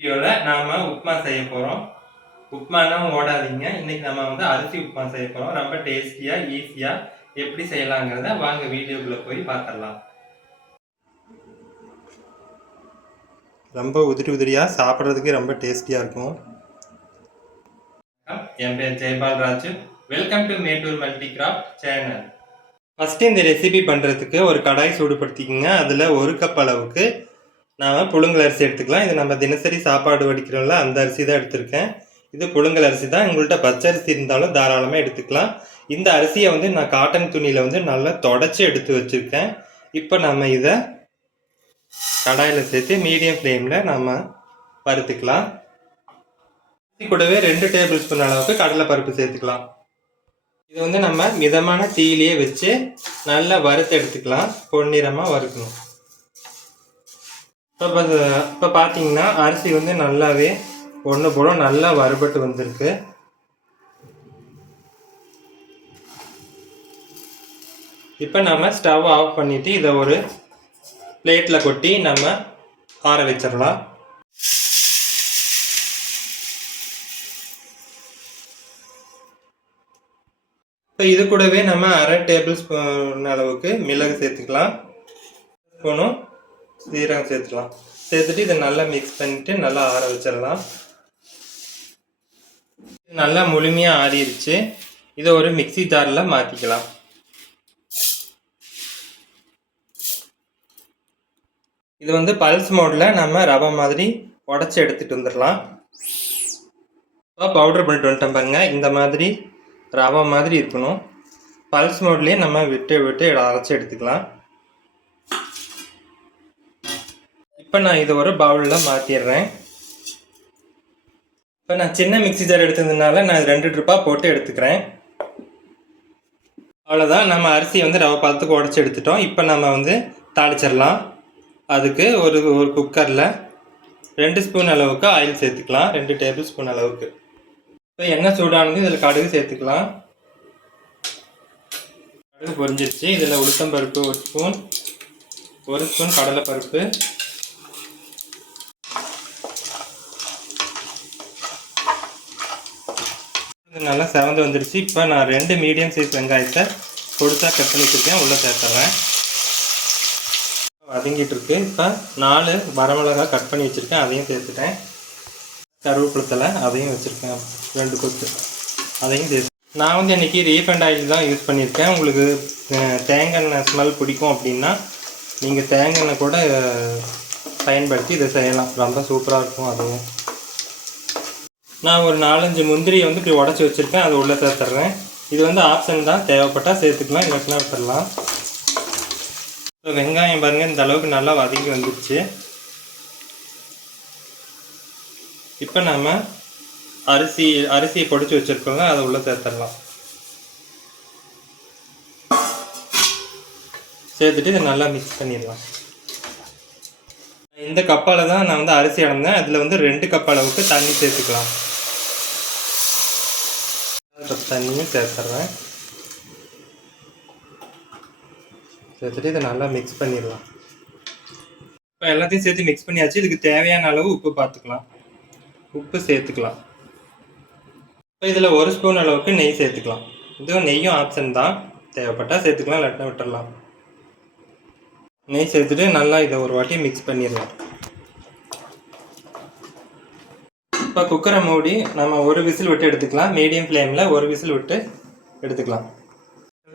வீடியோவில் நாம் உப்புமா செய்ய போகிறோம் உப்புமாலாம் ஓடாதீங்க. இன்னைக்கு நம்ம வந்து அரிசி உப்புமா செய்ய போகிறோம் ரொம்ப டேஸ்டியாக ஈஸியாக எப்படி செய்யலாங்கிறத வாங்க வீடியோக்குள்ளே போய் பார்த்துடலாம் ரொம்ப உதிரி உதிரியாக சாப்பிட்றதுக்கு ரொம்ப டேஸ்டியாக இருக்கும். என் பேர் Jayapal Raju welcome to Mettur multi craft channel first இந்த ரெசிபி பண்ணுறதுக்கு ஒரு கடாய் சூடுபடுத்திக்கோங்க. அதில் ஒரு கப் அளவுக்கு நாம் புழுங்கல் அரிசி எடுத்துக்கலாம். இது நம்ம தினசரி சாப்பாடு வடிக்கிறோம்ல அந்த அரிசி தான் எடுத்திருக்கேன். இது புழுங்கல் அரிசி தான். உங்கள்கிட்ட பச்சரிசி இருந்தாலும் தாராளமாக எடுத்துக்கலாம். இந்த அரிசியை வந்து நான் காட்டன் துணியில் வந்து நல்லா தொடச்சி எடுத்து வச்சுருக்கேன். இப்போ நம்ம இதை கடாயில் சேர்த்து மீடியம் ஃப்ளேமில் நம்ம வறுத்துக்கலாம். கூடவே ரெண்டு டேபிள் ஸ்பூன் அளவுக்கு கடலைப்பருப்பு சேர்த்துக்கலாம். இது வந்து நம்ம மிதமான தீயிலேயே வச்சு நல்லா வறுத்து எடுத்துக்கலாம். பொன்னிறமாக வறுக்கணும். இப்போ இப்போ பார்த்தீங்கன்னா அரிசி வந்து நல்லாவே ஒன்று போல நல்லா வறுபட்டு வந்திருக்கு. இப்போ நம்ம ஸ்டவ் ஆஃப் பண்ணிவிட்டு இதை ஒரு பிளேட்டில் கொட்டி நம்ம ஆற வச்சிடலாம். இப்போ இது கூடவே நம்ம அரை டேபிள் ஸ்பூன் அளவுக்கு மிளகு சேர்த்துக்கலாம். ஸ்பூனும் சீரகம் சேர்த்துக்கலாம் சேர்த்துட்டு இதை நல்லா மிக்ஸ் பண்ணிட்டு நல்லா ஆற வச்சிடலாம். நல்லா முழுமையாக ஆறிடுச்சு. இதை ஒரு மிக்ஸி ஜாரில் மாற்றிக்கலாம் இது வந்து பல்ஸ் மோடில் நம்ம ரவை மாதிரி உடச்சி எடுத்துகிட்டு வந்துடலாம். இப்போ பவுடர் பண்ணிட்டு வந்துட்டோம் பாருங்க. இந்த மாதிரி ரவை மாதிரி இருக்கணும். பல்ஸ் மோட்லேயே நம்ம விட்டு விட்டு அரைச்சி எடுத்துக்கலாம். இப்போ நான் இதை ஒரு பவுலில் மாற்றிடுறேன் இப்போ நான் சின்ன மிக்ஸி ஜார் எடுத்ததுனால நான் ரெண்டு ட்ரிப்பாக போட்டு எடுத்துக்கிறேன். அவ்வளோதான் நம்ம அரிசி வந்து ரவை பழத்துக்கு உடச்சி எடுத்துட்டோம். இப்போ நம்ம வந்து தாளிச்சிடலாம். அதுக்கு ஒரு ஒரு குக்கரில் ரெண்டு ஸ்பூன் அளவுக்கு ஆயில் சேர்த்துக்கலாம். ரெண்டு டேபிள் ஸ்பூன் அளவுக்கு. இப்போ எண்ணெய் சூடானது இதில் கடுகு சேர்த்துக்கலாம். கடுகு பொரிஞ்சிருச்சு. இதில் உளுத்தம்பருப்பு ஒரு ஸ்பூன் ஒரு ஸ்பூன் கடலைப்பருப்பு. நல்லா செவந்து வந்துருச்சு. இப்போ நான் ரெண்டு மீடியம் சைஸ் வெங்காயத்தை பொடுசாக கட் பண்ணி வச்சுருக்கேன். உள்ளே சேர்த்துறேன். வதங்கிட்டு இருக்கு. இப்போ நாலு வரமிளகா கட் பண்ணி வச்சுருக்கேன். அதையும் சேர்த்துட்டேன். கருவேப்பிலத்தில் அதையும் வச்சுருக்கேன். ரெண்டு கொத்து. அதையும் சேர்த்து நான் வந்து இன்றைக்கி ரீஃபண்ட் ஆயில் தான் யூஸ் பண்ணியிருக்கேன். உங்களுக்கு தேங்காய் எண்ணெய் ஸ்மெல் பிடிக்கும் அப்படின்னா நீங்கள் தேங்காய் எண்ணெய் கூட பயன்படுத்தி இதை செய்யலாம். ரொம்ப சூப்பராக இருக்கும் அதுவும். நான் ஒரு நாலஞ்சு முந்திரியை வந்து இப்படி உடச்சி வச்சுருக்கேன். அது உள்ளே சேர்த்துட்றேன் இது வந்து ஆப்ஷன் தான். தேவைப்பட்டால் சேர்த்துக்கலாம். இல்லாட்டினா விட்டுடலாம் இப்போ வெங்காயம் பாருங்கள் இந்த அளவுக்கு நல்லா வதங்கி வந்துடுச்சு இப்போ நாம் அரிசி அரிசியை பொடிச்சு வச்சுருக்கோங்க. அதை உள்ளே சேர்த்துடலாம். சேர்த்துட்டு இதை நல்லா மிக்ஸ் பண்ணிடலாம். இந்த கப்பால் தான் நான் வந்து அரிசி அளந்தேன் அதில் வந்து ரெண்டு கப் அளவுக்கு தண்ணி சேர்த்துக்கலாம். தண்ணியும் சேர்த்துட்றேன் சேர்த்துட்டு இதை நல்லா மிக்ஸ் பண்ணிடலாம். இப்போ எல்லாத்தையும் சேர்த்து மிக்ஸ் பண்ணியாச்சு. இதுக்கு தேவையான அளவு உப்பு பார்த்துக்கலாம் உப்பு சேர்த்துக்கலாம். இப்போ இதில் ஒரு ஸ்பூன் அளவுக்கு நெய் சேர்த்துக்கலாம். இதுவும் நெய்யும் ஆப்ஷன் தான். தேவைப்பட்டால் சேர்த்துக்கலாம் இல்லாட்டினா விட்டுறலாம். நெய் சேர்த்துட்டு நல்லா இதை ஒரு வாட்டி மிக்ஸ் பண்ணிடலாம். இப்போ குக்கரை மூடி நம்ம ஒரு விசில் விட்டு எடுத்துக்கலாம். மீடியம் ஃப்ளேமில் ஒரு விசில் விட்டு எடுத்துக்கலாம்.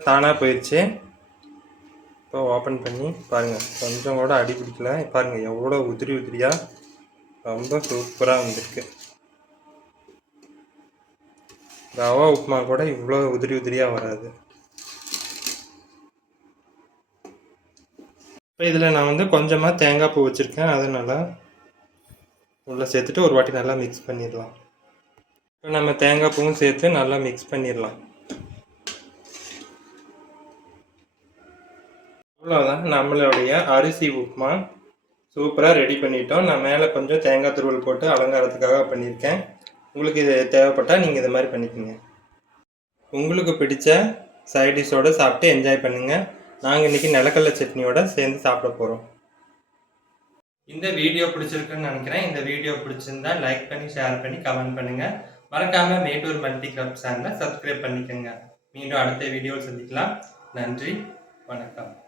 தானாக போயிடுச்சு. இப்போ ஓப்பன் பண்ணி பாருங்கள் கொஞ்சம் கூட அடி பிடிக்கல. பாருங்கள் எவ்வளோ உதிரி உதிரியாக ரொம்ப சூப்பராக வந்திருக்கு. ரவா உப்புமா கூட இவ்வளோ உதிரி உதிரியாக வராது. இப்போ இதில் நான் வந்து கொஞ்சமாக தேங்காய் பூ வச்சுருக்கேன். அதை நல்லா உள்ளே சேர்த்துட்டு ஒரு வாட்டி நல்லா மிக்ஸ் பண்ணிடலாம். இப்போ நம்ம தேங்காய் பூவும் சேர்த்து நல்லா மிக்ஸ் பண்ணிடலாம். அவ்வளோதான் நம்மளுடைய அரிசி உப்புமா சூப்பராக ரெடி பண்ணிட்டோம். நான் மேலே கொஞ்சம் தேங்காய் துருவல் போட்டு அலங்காரத்துக்காக பண்ணியிருக்கேன். உங்களுக்கு இது தேவைப்பட்டால் நீங்கள் இது மாதிரி பண்ணிக்கோங்க. உங்களுக்கு பிடிச்ச சைட் டிஷ்ஷோடு சாப்பிட்டு என்ஜாய் பண்ணுங்கள் நாங்கள் இன்றைக்கி நிலக்கடலை சட்னியோடு சேர்ந்து சாப்பிட போகிறோம் இந்த வீடியோ பிடிச்சிருக்குன்னு நினைக்கிறேன். இந்த வீடியோ பிடிச்சிருந்தா லைக் பண்ணி ஷேர் பண்ணி கமெண்ட் பண்ணுங்க. மறக்காம மேட்டூர் மல்டி கிளப் சேனலை சப்ஸ்கிரைப் பண்ணிக்கோங்க. மீண்டும் அடுத்த வீடியோவில் சந்திக்கலாம். நன்றி. வணக்கம்.